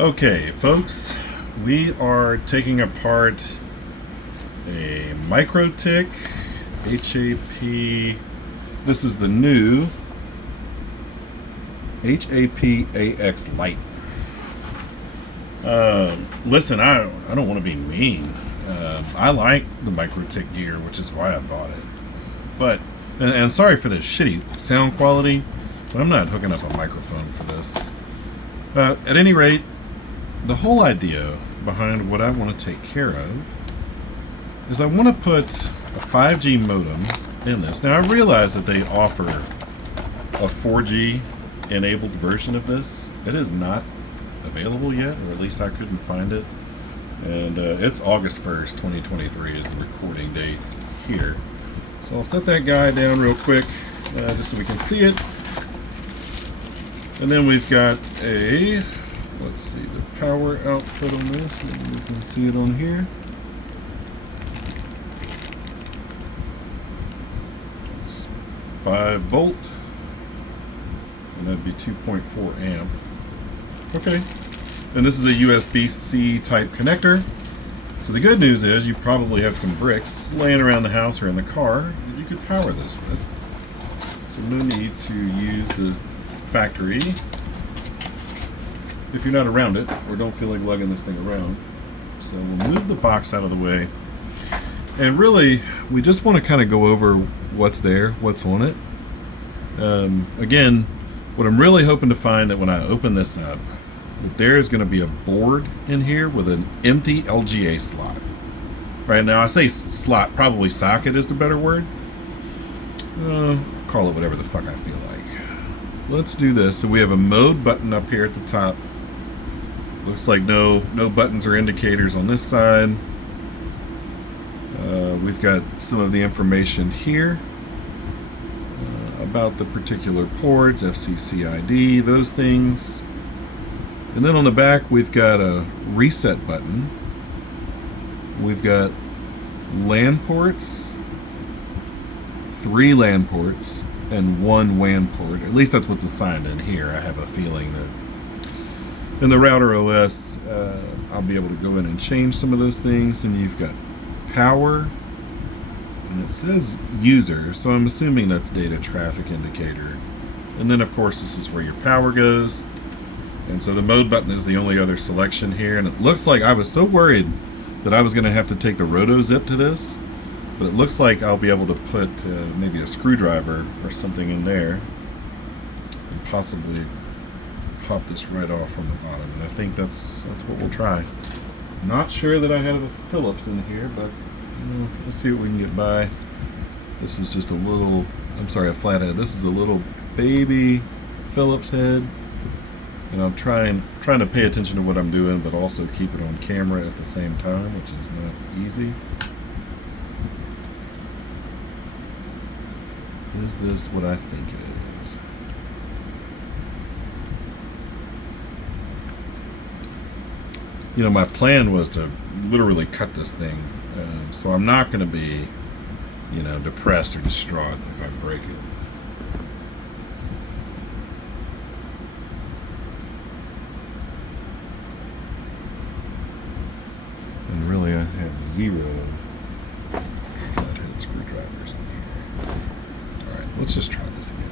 Okay, folks, we are taking apart a Mikrotik hAP. This is the new hAP AX Lite. Listen, I don't want to be mean. I like the Mikrotik gear, which is why I bought it. But and sorry for the shitty sound quality, but I'm not hooking up a microphone for this. At any rate, the whole idea behind what I want to take care of is I want to put a 5G modem in this. Now I realize that they offer a 4G enabled version of this. It is not available yet, or at least I couldn't find it. And it's August 1st, 2023 is the recording date here. So I'll set that guy down real quick just so we can see it. And then we've got a, let's see, the power output on this. Maybe we can see it on here. It's 5 volt, and that'd be 2.4 amp. Okay, and this is a USB-C type connector. So the good news is you probably have some bricks laying around the house or in the car that you could power this with. So no need to use the factory if you're not around it or don't feel like lugging this thing around. So we'll move the box out of the way, and really we just want to kind of go over what's there, what's on it. Again, what I'm really hoping to find that when I open this up, that there is going to be a board in here with an empty LGA slot. Right now I say slot, probably socket is the better word. Call it whatever the fuck I feel like. Let's do this. So we have a mode button up here at the top. Looks like no buttons or indicators on this side. We've got some of the information here about the particular ports, FCC ID, those things. And then on the back we've got a reset button. We've got LAN ports, 3 LAN ports, and 1 WAN port. At least that's what's assigned in here. I have a feeling that in the router OS, I'll be able to go in and change some of those things. And you've got power, and it says user, so I'm assuming that's data traffic indicator. And then of course this is where your power goes. And so the mode button is the only other selection here. And it looks like I was so worried that I was going to have to take the roto zip to this, but it looks like I'll be able to put maybe a screwdriver or something in there and possibly pop this right off from the bottom. And I think that's what we'll try. Not sure that I have a Phillips in here, but let's see what we can get by. This is just a little, I'm sorry, a flathead. This is a little baby Phillips head. And I'm trying to pay attention to what I'm doing, but also keep it on camera at the same time, which is not easy. Is this what I think it is? You know, my plan was to literally cut this thing, so I'm not going to be, you know, depressed or distraught if I break it. And really, I have 0 flathead screwdrivers in here. Alright, let's just try this again.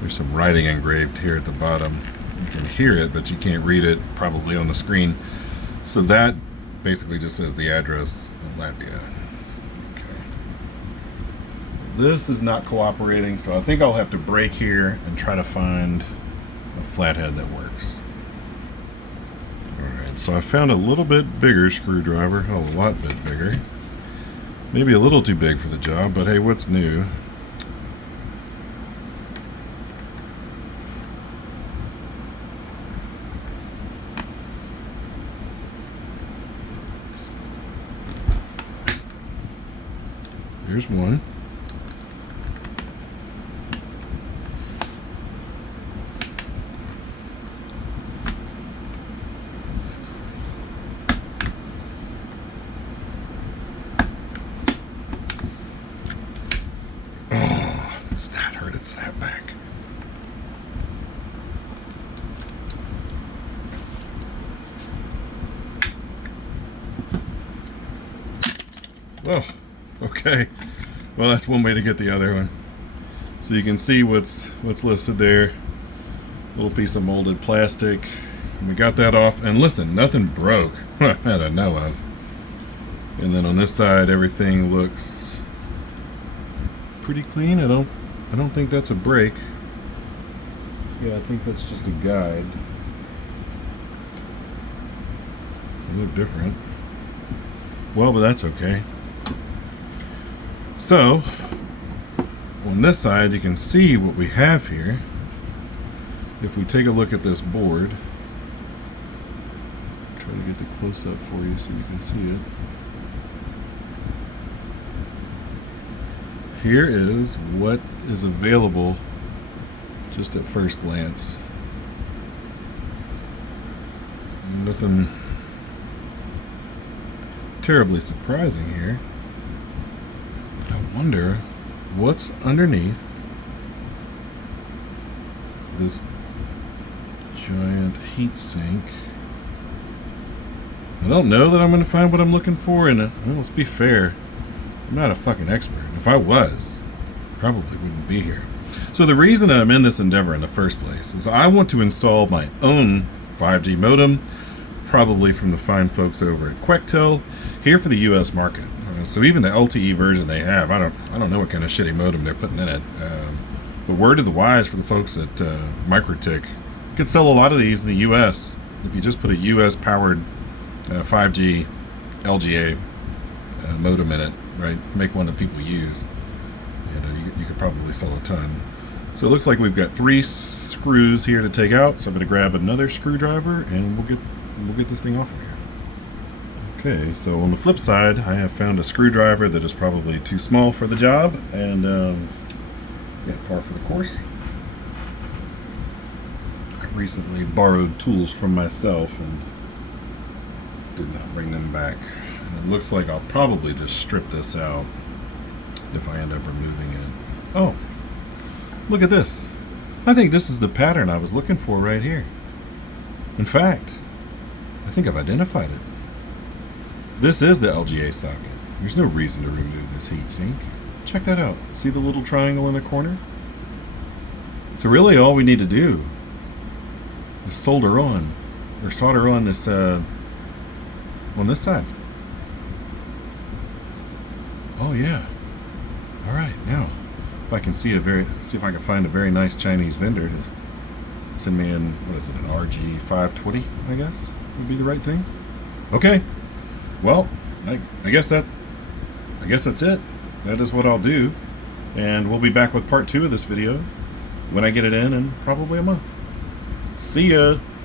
There's some writing engraved here at the bottom. You can hear it, but you can't read it probably on the screen. So that basically just says the address of Latvia. Okay. This is not cooperating, so I think I'll have to break here and try to find a flathead that works. Alright, so I found a little bit bigger screwdriver, a lot bit bigger. Maybe a little too big for the job, but hey, what's new? Here's one. That hurt it snap back. Oh, okay. Well, that's one way to get the other one. So you can see what's listed there. Little piece of molded plastic. And we got that off. And listen, nothing broke that I know of. And then on this side, everything looks pretty clean. I don't think that's a break. Yeah, I think that's just a guide. They look different. Well, but that's okay. So, on this side, you can see what we have here. If we take a look at this board, try to get the close-up for you so you can see it. Here is what is available just at first glance. Nothing terribly surprising here. But I wonder what's underneath this giant heat sink. I don't know that I'm going to find what I'm looking for, and well, let's be fair, I'm not a fucking expert. If I was, probably wouldn't be here. So the reason that I'm in this endeavor in the first place is I want to install my own 5G modem, probably from the fine folks over at Quectel, here for the U.S. market. So even the LTE version they have, I don't know what kind of shitty modem they're putting in it. But word of the wise for the folks at Mikrotik, you could sell a lot of these in the U.S. if you just put a U.S. powered 5G LGA modem in it, right? Make one that people use, and you could probably sell a ton. So it looks like we've got 3 screws here to take out. So I'm going to grab another screwdriver and we'll get this thing off of here. Okay, so on the flip side, I have found a screwdriver that is probably too small for the job, and yeah, par for the course. I recently borrowed tools from myself and did not bring them back. And it looks like I'll probably just strip this out if I end up removing it. Oh, look at this. I think this is the pattern I was looking for right here. In fact, I think I've identified it. This is the LGA socket. There's no reason to remove this heatsink. Check that out. See the little triangle in the corner? So really all we need to do is solder on this on this side. Oh yeah. All right, now if I can see if I can find a very nice Chinese vendor to send me in, what is it, an RG520, I guess would be the right thing. Okay. Well, I guess that's it. That is what I'll do, and we'll be back with part 2 of this video when I get it in probably a month. See ya.